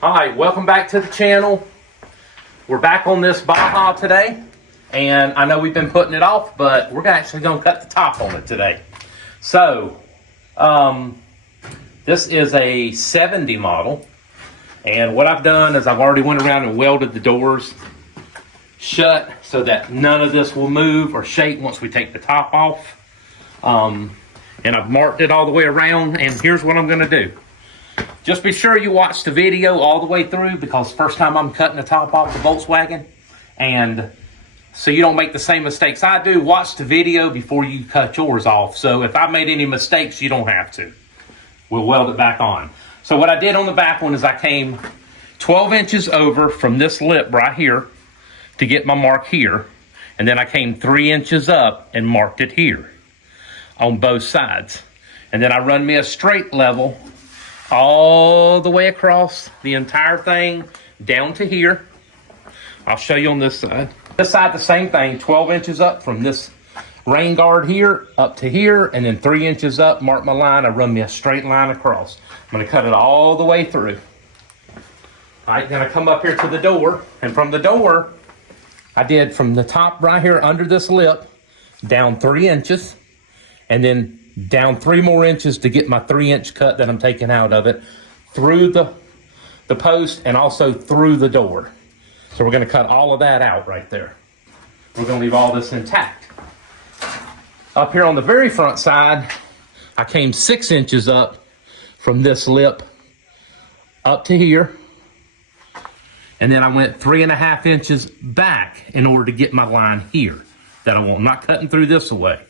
Alright, welcome back to the channel. We're back on this Baja today. And I know we've been putting it off, but we're actually going to cut the top on it today. So, this is a 70 model. And what I've done is I've already went around and welded the doors shut so that none of this will move or shake once we take the top off. And I've marked it all the way around, and here's what I'm going to do. Just be sure you watch the video all the way through, because first time I'm cutting the top off the Volkswagen, and so you don't make the same mistakes I do. Watch the video before you cut yours off. So if I made any mistakes, you don't have to. We'll weld it back on. So what I did on the back one is I came 12 inches over from this lip right here to get my mark here. And then I came 3 inches up and marked it here on both sides. And then I run me a straight level all the way across the entire thing down to here. I'll show you on this side. This side, the same thing, 12 inches up from this rain guard here up to here, and then 3 inches up, mark my line, I run me a straight line across. I'm gonna cut it all the way through. All right, then I come up here to the door, and from the door, I did from the top right here under this lip, down 3 inches, and then down 3 more inches to get my 3-inch cut that I'm taking out of it, through the post and also through the door. So we're gonna cut all of that out right there. We're gonna leave all this intact. Up here on the very front side, I came 6 inches up from this lip up to here. And then I went 3.5 inches back in order to get my line here that I want. I'm not cutting through this away,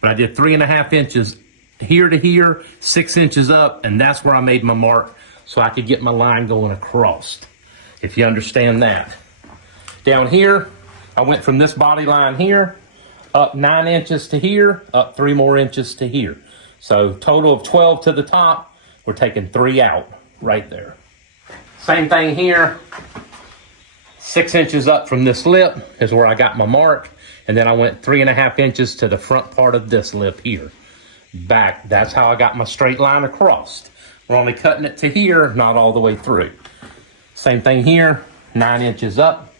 but I did 3.5 inches here to here, 6 inches up, and that's where I made my mark so I could get my line going across, if you understand that. Down here, I went from this body line here, up 9 inches to here, up 3 more inches to here. So total of 12 to the top, we're taking 3 out right there. Same thing here, 6 inches up from this lip is where I got my mark. And then I went 3.5 inches to the front part of this lip here. Back, that's how I got my straight line across. We're only cutting it to here, not all the way through. Same thing here, 9 inches up,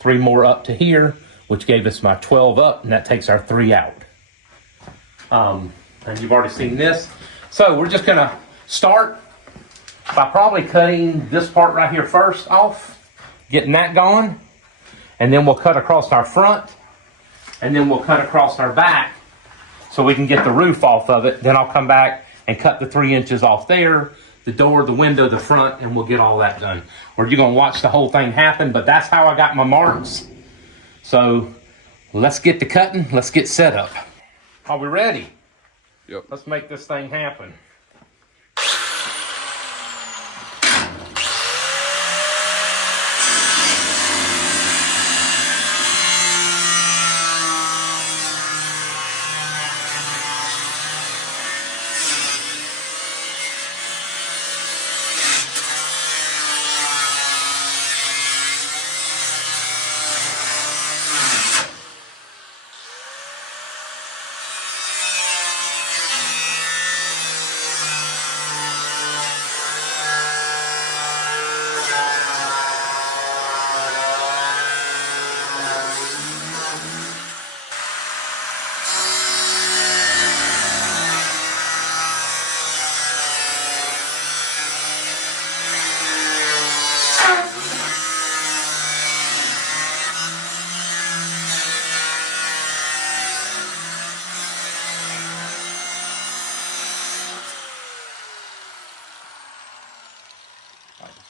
3 more up to here, which gave us my 12 up, and that takes our 3 out. And you've already seen this. So we're just gonna start by probably cutting this part right here first off, getting that going, and then we'll cut across our front, and then we'll cut across our back so we can get the roof off of it. Then I'll come back and cut the 3 inches off there, the door, the window, the front, and we'll get all that done. Or you're gonna watch the whole thing happen, but that's how I got my marks. So let's get to cutting, let's get set up. Are we ready? Yep. Let's make this thing happen.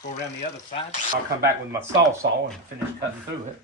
Go around the other side. I'll come back with my saw and finish cutting through it.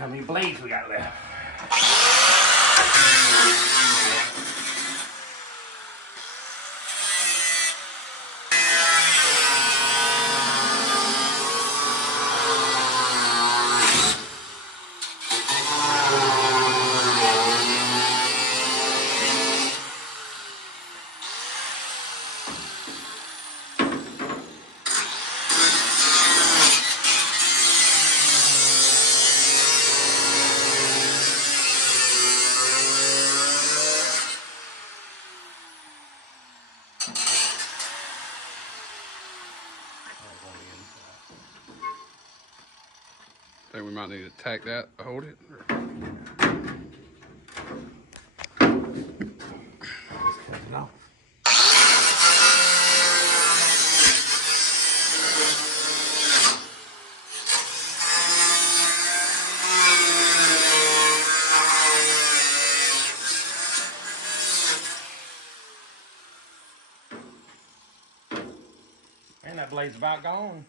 how many blades we got left. Think we might need to tack that to hold it. Just cut it off. And that blade's about gone.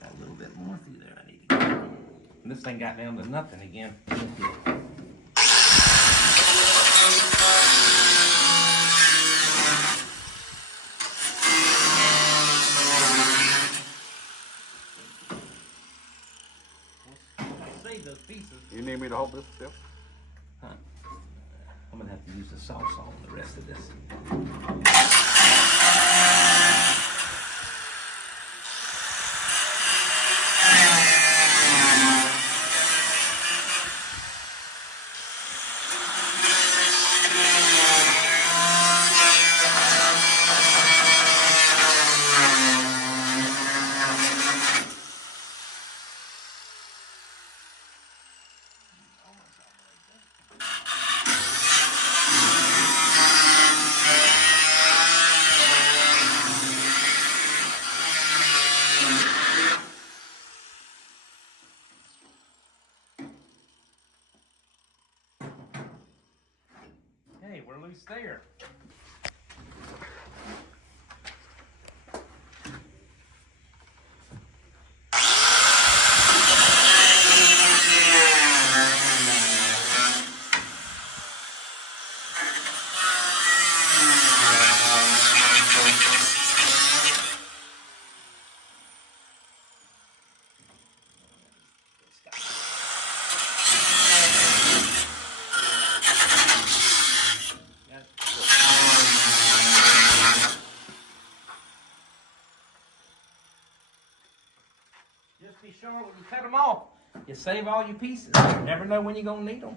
Got a little bit more through there I need to get. This thing got down to nothing again. Save those pieces. You need me to hold this still? Huh? I'm gonna have to use the saw on the rest of this. Hey, we're loose there. Just be sure when you cut them off, you save all your pieces. You never know when you're going to need them.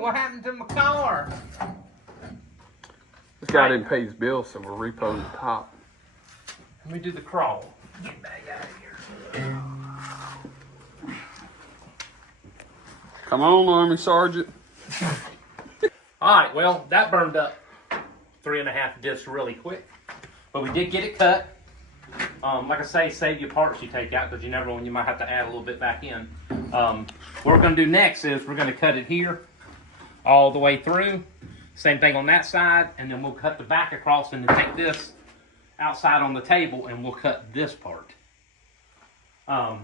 What happened to my car? This guy didn't pay his bill, so we're repoing the top. Let me do the crawl. Get back out of here. Come on, Army Sergeant. All right, well, that burned up 3.5 discs really quick. But we did get it cut. Like I say, save your parts you take out because you never know when you might have to add a little bit back in. What we're going to do next is we're going to cut it here all the way through. Same thing on that side. And then we'll cut the back across and then take this outside on the table and we'll cut this part. And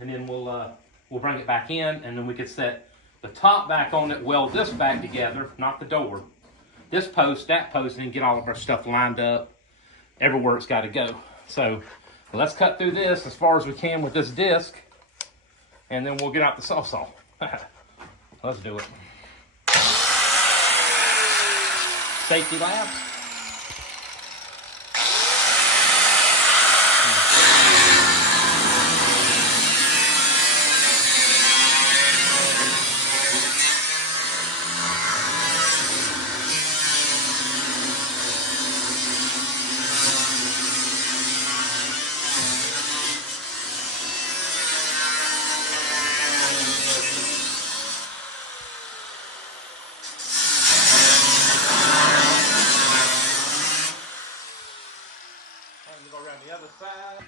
then we'll bring it back in and then we can set the top back on it, weld this back together, not the door. This post, that post, and then get all of our stuff lined up everywhere it's got to go. So let's cut through this as far as we can with this disc and then we'll get out the saw. Let's do it. Safety labs. Go around the other side.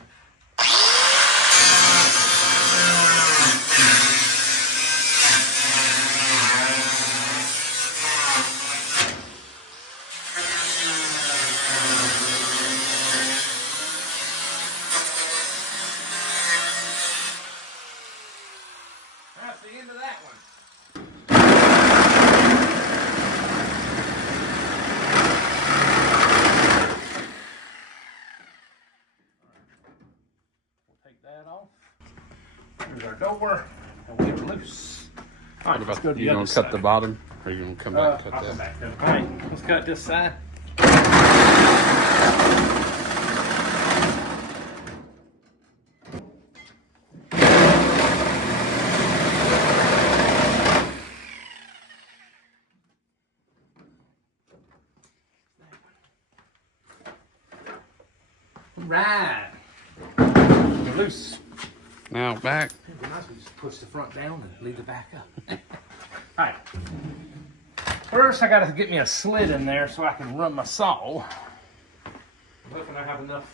That's the end of that one. Take that off. Here's our door, and we are loose. All right, What let's about go to the you other gonna side. cut the bottom, or you gonna come back and I'll cut come that? back to it. All right, let's cut this side. Right. We're loose. Now back. It'd be nice if we just push the front down and leave the back up. All right. First, I got to get me a slit in there so I can run my saw. I'm hoping I have enough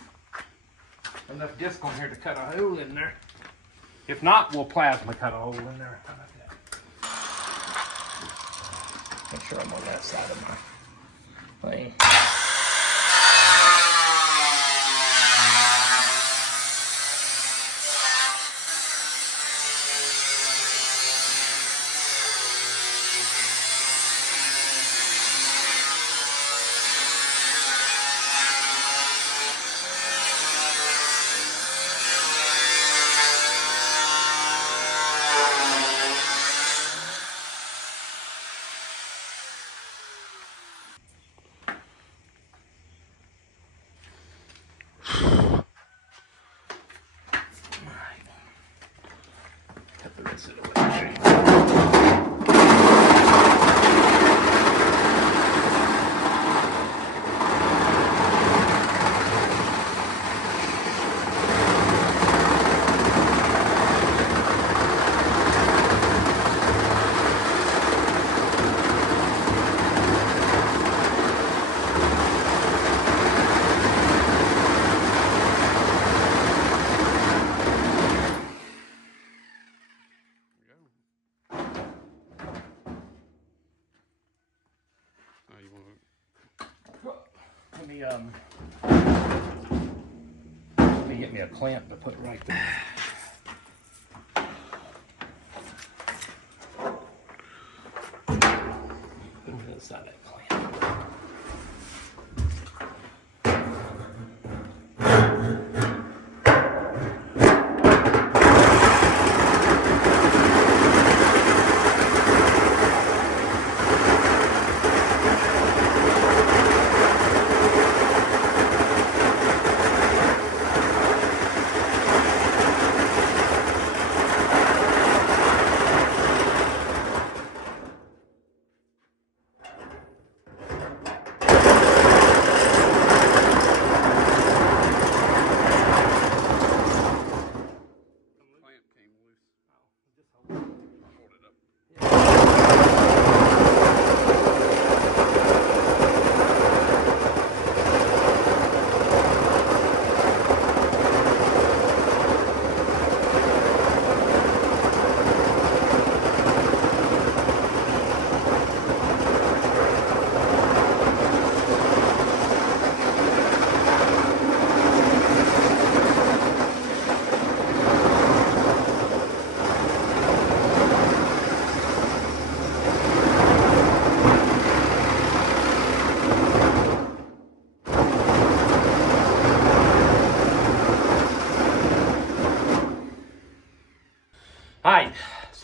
disc on here to cut a hole in there. If not, we'll plasma cut a hole in there. How about that? Make sure I'm on that side of my thing. Cut the rest of it away. Let me get me a clamp to put right there. Put it inside that clamp.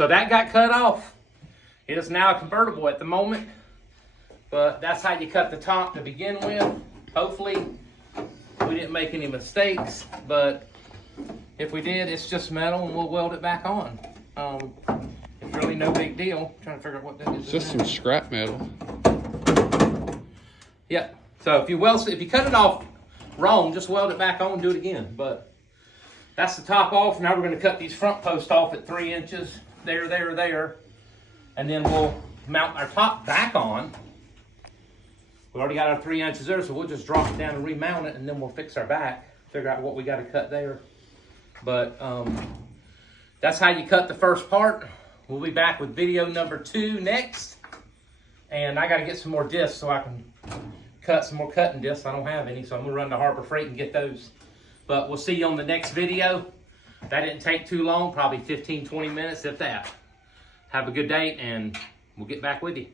So that got cut off. It is now a convertible at the moment, but that's how you cut the top to begin with. Hopefully we didn't make any mistakes, but if we did, it's just metal and we'll weld it back on. It's really no big deal. I'm trying to figure out what that is. It's just some scrap metal. Yeah. So if you cut it off wrong, just weld it back on and do it again. But that's the top off. Now we're going to cut these front posts off at 3 inches. There. And then we'll mount our top back on. We already got our 3 inches there, so we'll just drop it down and remount it, and then we'll fix our back, figure out what we got to cut there. But that's how you cut the first part. We'll be back with video number 2 next. And I got to get some more discs so I can cut some more cutting discs. I don't have any, so I'm going to run to Harbor Freight and get those. But we'll see you on the next video. That didn't take too long, probably 15, 20 minutes, if that. Have a good day, and we'll get back with you.